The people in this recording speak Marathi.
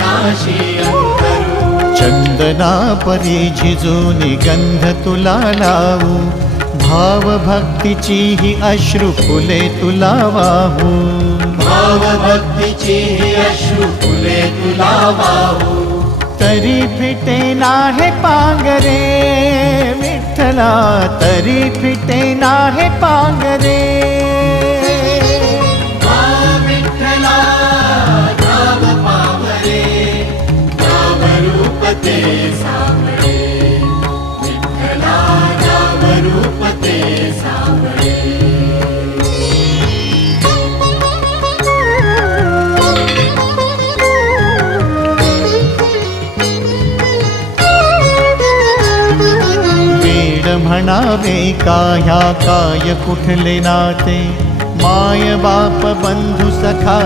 विनाशी अंतरू। चंदना परी झिजूनी गंध तुला लावू, भाव भक्तीची ही अश्रु फुले तुला वाहू। भाव भक्तीची ही अश्रु फुले तुला वाहू। तरी फिटे नाहे पांगरे विठ्ठला, तरी फिटे नाहे पांगरे। विठ्ठला नाम पावरे, नाम रूप ते सावळे। विठ्ठला नाम रूप ते सावळे। म्हणावे काह्या काय कुठले नाते, माय बाप बंधू सखा